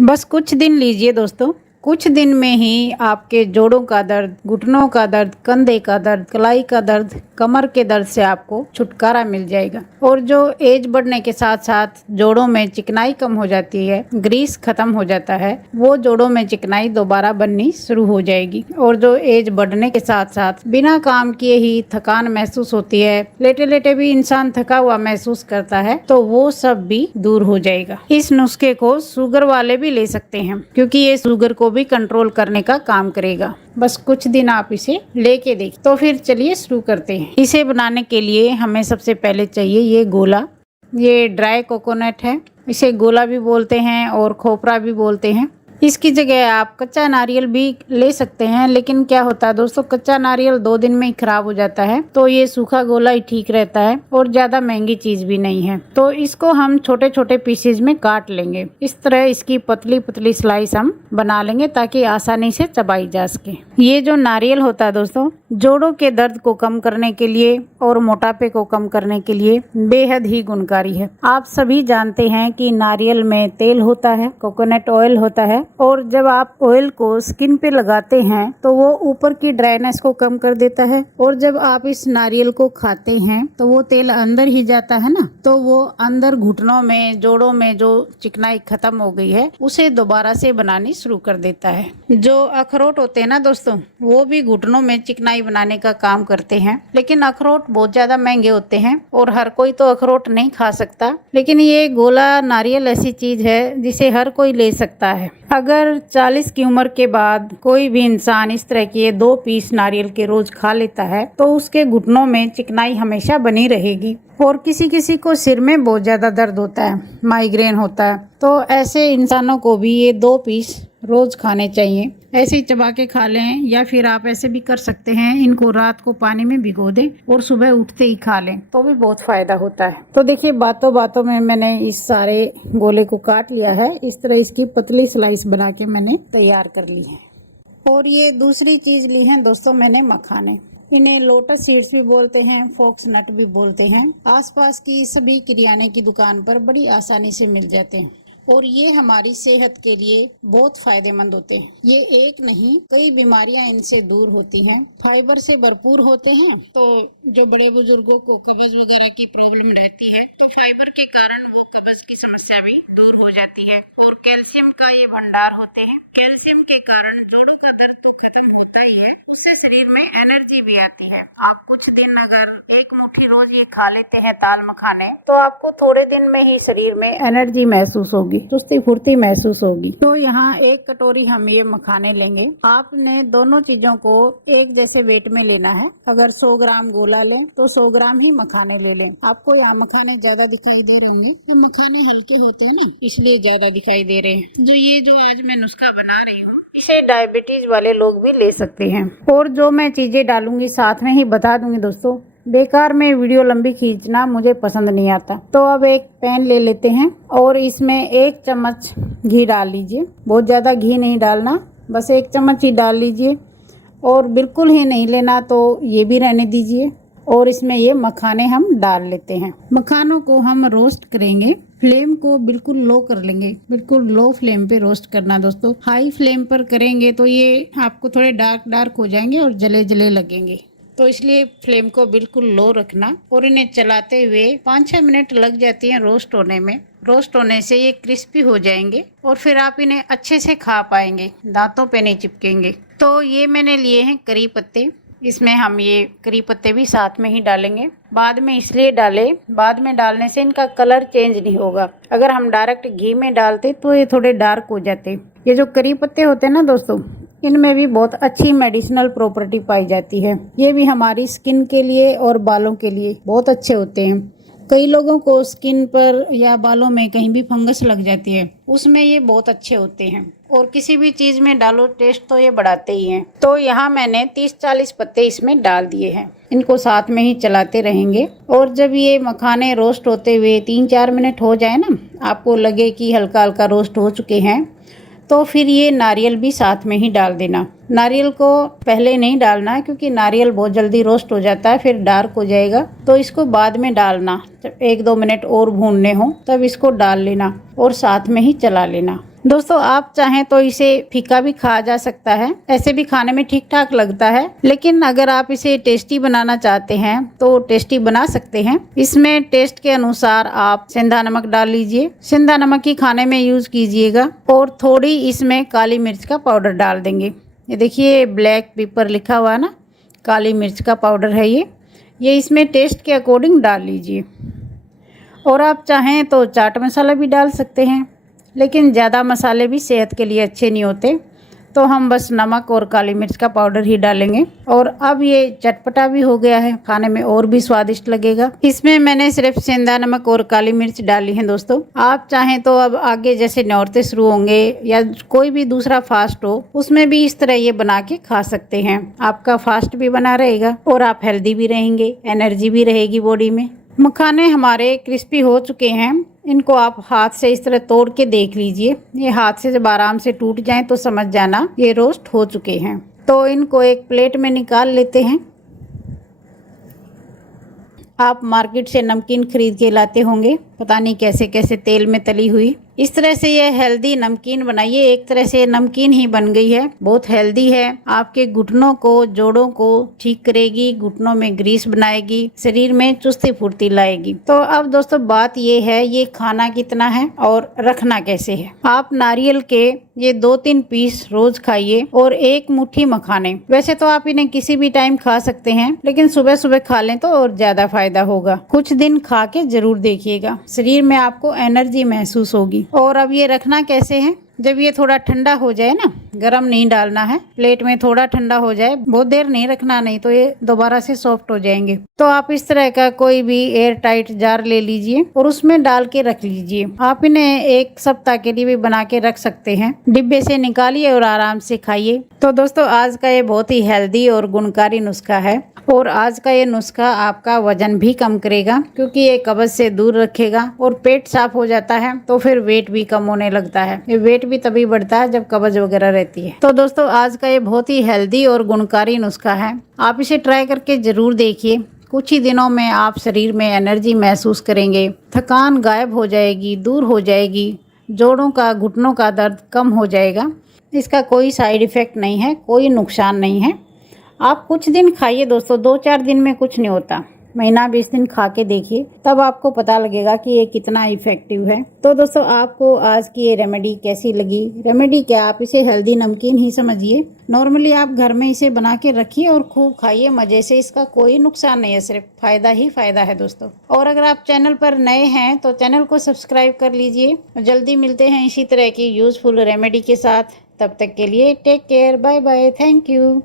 बस कुछ दिन लीजिए दोस्तों, कुछ दिन में ही आपके जोड़ों का दर्द, घुटनों का दर्द, कंधे का दर्द, कलाई का दर्द, कमर के दर्द से आपको छुटकारा मिल जाएगा। और जो एज बढ़ने के साथ साथ जोड़ों में चिकनाई कम हो जाती है, ग्रीस खत्म हो जाता है, वो जोड़ों में चिकनाई दोबारा बननी शुरू हो जाएगी। और जो एज बढ़ने के साथ साथ बिना काम किए ही थकान महसूस होती है, लेटे लेटे भी इंसान थका हुआ महसूस करता है, तो वो सब भी दूर हो जाएगा। इस नुस्खे को शुगर वाले भी ले सकते हैं, क्योंकि ये शुगर को भी कंट्रोल करने का काम करेगा। बस कुछ दिन आप इसे लेके देख। तो फिर चलिए शुरू करते हैं। इसे बनाने के लिए हमें सबसे पहले चाहिए ये गोला। ये ड्राई कोकोनट है, इसे गोला भी बोलते हैं और खोपरा भी बोलते हैं। इसकी जगह आप कच्चा नारियल भी ले सकते हैं, लेकिन क्या होता है दोस्तों, कच्चा नारियल 2 दिन में ही खराब हो जाता है, तो ये सूखा गोला ही ठीक रहता है और ज्यादा महंगी चीज भी नहीं है। तो इसको हम छोटे छोटे पीसेज में काट लेंगे। इस तरह इसकी पतली पतली स्लाइस हम बना लेंगे ताकि आसानी से चबाई जा सके। ये जो नारियल होता है दोस्तों, जोड़ों के दर्द को कम करने के लिए और मोटापे को कम करने के लिए बेहद ही गुणकारी है। आप सभी जानते हैं कि नारियल में तेल होता है, कोकोनट ऑयल होता है, और जब आप ऑयल को स्किन पे लगाते हैं तो वो ऊपर की ड्राइनेस को कम कर देता है। और जब आप इस नारियल को खाते हैं तो वो तेल अंदर ही जाता है ना, तो वो अंदर घुटनों में, जोड़ों में जो चिकनाई खत्म हो गई है उसे दोबारा से बनानी शुरू कर देता है। जो अखरोट होते हैं ना दोस्तों, वो भी घुटनों में चिकनाई बनाने का काम करते हैं, लेकिन अखरोट बहुत ज्यादा महंगे होते हैं और हर कोई तो अखरोट नहीं खा सकता। लेकिन ये गोला नारियल ऐसी चीज है जिसे हर कोई ले सकता है। अगर 40 की उम्र के बाद कोई भी इंसान इस तरह के 2 पीस नारियल के रोज खा लेता है तो उसके घुटनों में चिकनाई हमेशा बनी रहेगी। और किसी किसी को सिर में बहुत ज्यादा दर्द होता है, माइग्रेन होता है, तो ऐसे इंसानों को भी ये 2 पीस रोज खाने चाहिए। ऐसे ही चबा के खा लें, या फिर आप ऐसे भी कर सकते हैं, इनको रात को पानी में भिगो दें और सुबह उठते ही खा लें, तो भी बहुत फायदा होता है। तो देखिए, बातों बातों में मैंने इस सारे गोले को काट लिया है। इस तरह इसकी पतली स्लाइस बना के मैंने तैयार कर ली है। और ये दूसरी चीज ली है दोस्तों मैंने, मखाने। इन्हें लोटस सीड्स भी बोलते हैं, फोक्स नट भी बोलते हैं। आसपास की सभी किराने की दुकान पर बड़ी आसानी से मिल जाते हैं और ये हमारी सेहत के लिए बहुत फायदेमंद होते हैं। ये एक नहीं, कई बीमारियां इनसे दूर होती हैं। फाइबर से भरपूर होते हैं, तो जो बड़े बुजुर्गों को कब्ज वगैरह की प्रॉब्लम रहती है, तो फाइबर के कारण वो कब्ज की समस्या भी दूर हो जाती है। और कैल्शियम का ये भंडार होते हैं। कैल्शियम के कारण जोड़ों का दर्द तो खत्म होता ही है, उससे शरीर में एनर्जी भी आती है। आप कुछ दिन अगर 1 मुट्ठी रोज ये खा लेते हैं ताल मखाने, तो आपको थोड़े दिन में ही शरीर में एनर्जी महसूस होगी, चुस्ती फुर्ती महसूस होगी। तो यहाँ 1 कटोरी हम ये मखाने लेंगे। आपने दोनों चीजों को एक जैसे वेट में लेना है। अगर 100 ग्राम गोला लें तो 100 ग्राम ही मखाने ले लें। आपको यहाँ मखाने ज्यादा दिखाई दे रहे होंगे, तो मखाने हल्के होते हैं ना, इसलिए ज्यादा दिखाई दे रहे हैं। जो आज मैं नुस्खा बना रही हूँ, इसे डायबिटीज वाले लोग भी ले सकते हैं। और जो मैं चीजें डालूंगी साथ में ही बता दूंगी दोस्तों, बेकार में वीडियो लंबी खींचना मुझे पसंद नहीं आता। तो अब एक पैन ले लेते हैं और इसमें 1 चम्मच घी डाल लीजिए। बहुत ज़्यादा घी नहीं डालना, बस 1 चम्मच ही डाल लीजिए। और बिल्कुल ही नहीं लेना तो ये भी रहने दीजिए। और इसमें ये मखाने हम डाल लेते हैं। मखानों को हम रोस्ट करेंगे। फ्लेम को बिल्कुल लो कर लेंगे, बिल्कुल लो फ्लेम पे रोस्ट करना दोस्तों। हाई फ्लेम पर करेंगे तो ये आपको थोड़े डार्क डार्क हो जाएंगे और जले जले लगेंगे, तो इसलिए फ्लेम को बिल्कुल लो रखना। और इन्हें चलाते हुए 5-6 मिनट लग जाती हैं रोस्ट होने में। रोस्ट होने से ये क्रिस्पी हो जाएंगे और फिर आप इन्हें अच्छे से खा पाएंगे, दांतों पे नहीं चिपकेंगे। तो ये मैंने लिए हैं करी पत्ते। इसमें हम ये करी पत्ते भी साथ में ही डालेंगे। बाद में इसलिए डालें, बाद में डालने से इनका कलर चेंज नहीं होगा। अगर हम डायरेक्ट घी में डालते तो ये थोड़े डार्क हो जाते। ये जो करी पत्ते होते हैं ना दोस्तों, इनमें भी बहुत अच्छी मेडिसिनल प्रॉपर्टी पाई जाती है। ये भी हमारी स्किन के लिए और बालों के लिए बहुत अच्छे होते हैं। कई लोगों को स्किन पर या बालों में कहीं भी फंगस लग जाती है, उसमें ये बहुत अच्छे होते हैं। और किसी भी चीज़ में डालो, टेस्ट तो ये बढ़ाते ही हैं। तो यहाँ मैंने 30-40 पत्ते इसमें डाल दिए हैं। इनको साथ में ही चलाते रहेंगे। और जब ये मखाने रोस्ट होते हुए 3-4 मिनट हो जाए ना, आपको लगे कि हल्का हल्का रोस्ट हो चुके हैं, तो फिर ये नारियल भी साथ में ही डाल देना। नारियल को पहले नहीं डालना है क्योंकि नारियल बहुत जल्दी रोस्ट हो जाता है, फिर डार्क हो जाएगा। तो इसको बाद में डालना, जब 1-2 मिनट और भूनने हो तब इसको डाल लेना और साथ में ही चला लेना। दोस्तों आप चाहें तो इसे फीका भी खाया जा सकता है, ऐसे भी खाने में ठीक ठाक लगता है। लेकिन अगर आप इसे टेस्टी बनाना चाहते हैं तो टेस्टी बना सकते हैं। इसमें टेस्ट के अनुसार आप सेंधा नमक डाल लीजिए, सेंधा नमक ही खाने में यूज कीजिएगा। और थोड़ी इसमें काली मिर्च का पाउडर डाल देंगे। ये देखिए ब्लैक पेपर लिखा हुआ है ना, काली मिर्च का पाउडर है ये इसमें टेस्ट के अकॉर्डिंग डाल लीजिए। और आप चाहें तो चाट मसाला भी डाल सकते हैं, लेकिन ज़्यादा मसाले भी सेहत के लिए अच्छे नहीं होते, तो हम बस नमक और काली मिर्च का पाउडर ही डालेंगे। और अब ये चटपटा भी हो गया है, खाने में और भी स्वादिष्ट लगेगा। इसमें मैंने सिर्फ सेंधा नमक और काली मिर्च डाली है दोस्तों। आप चाहें तो अब आगे जैसे नौरते शुरू होंगे या कोई भी दूसरा फास्ट हो, उसमें भी इस तरह ये बना के खा सकते हैं। आपका फास्ट भी बना रहेगा और आप हेल्दी भी रहेंगे, एनर्जी भी रहेगी बॉडी में। मखाने हमारे क्रिस्पी हो चुके हैं, इनको आप हाथ से इस तरह तोड़ के देख लीजिए। ये हाथ से जब आराम से टूट जाएं तो समझ जाना ये रोस्ट हो चुके हैं। तो इनको एक प्लेट में निकाल लेते हैं। आप मार्केट से नमकीन खरीद के लाते होंगे, पता नहीं कैसे कैसे तेल में तली हुई। इस तरह से ये हेल्दी नमकीन बनाइए। एक तरह से नमकीन ही बन गई है, बहुत हेल्दी है। आपके घुटनों को, जोड़ों को ठीक करेगी, घुटनों में ग्रीस बनाएगी, शरीर में चुस्ती फुर्ती लाएगी। तो अब दोस्तों बात ये है, ये खाना कितना है और रखना कैसे है। आप नारियल के ये 2-3 पीस रोज खाइए और 1 मुट्ठी मखाने। वैसे तो आप इन्हें किसी भी टाइम खा सकते हैं, लेकिन सुबह सुबह खा लें तो और ज्यादा फायदा होगा। कुछ दिन खा के जरूर देखिएगा, शरीर में आपको एनर्जी महसूस होगी। और अब ये रखना कैसे है, जब ये थोड़ा ठंडा हो जाए ना, गरम नहीं डालना है, प्लेट में थोड़ा ठंडा हो जाए, बहुत देर नहीं रखना, नहीं तो ये दोबारा से सॉफ्ट हो जाएंगे। तो आप इस तरह का कोई भी एयर टाइट जार ले लीजिए और उसमें डाल के रख लीजिए। आप इन्हें 1 सप्ताह के लिए भी बना के रख सकते हैं। डिब्बे से निकालिए और आराम से खाइए। तो दोस्तों आज का ये बहुत ही हेल्दी और गुणकारी नुस्खा है और आज का ये नुस्खा आपका वजन भी कम करेगा, क्योंकि ये कब्ज से दूर रखेगा और पेट साफ हो जाता है तो फिर वेट भी कम होने लगता है। ये वेट भी तभी बढ़ता है जब कब्ज वगैरह रहती है। तो दोस्तों आज का ये बहुत ही हेल्दी और गुणकारी नुस्खा है, आप इसे ट्राई करके जरूर देखिए। कुछ ही दिनों में आप शरीर में एनर्जी महसूस करेंगे, थकान गायब हो जाएगी, दूर हो जाएगी, जोड़ों का, घुटनों का दर्द कम हो जाएगा। इसका कोई साइड इफेक्ट नहीं है, कोई नुकसान नहीं है। आप कुछ दिन खाइए दोस्तों, 2-4 दिन में कुछ नहीं होता, महीना 20 दिन खा के देखिए, तब आपको पता लगेगा कि ये कितना इफेक्टिव है। तो दोस्तों आपको आज की ये रेमेडी कैसी लगी? रेमेडी क्या, आप इसे हेल्दी नमकीन ही समझिए। नॉर्मली आप घर में इसे बना के रखिए और खूब खाइए मज़े से। इसका कोई नुकसान नहीं है, सिर्फ फ़ायदा ही फ़ायदा है दोस्तों। और अगर आप चैनल पर नए हैं तो चैनल को सब्सक्राइब कर लीजिए। जल्दी मिलते हैं इसी तरह की यूज़फुल रेमेडी के साथ। तब तक के लिए take care, bye bye, thank you.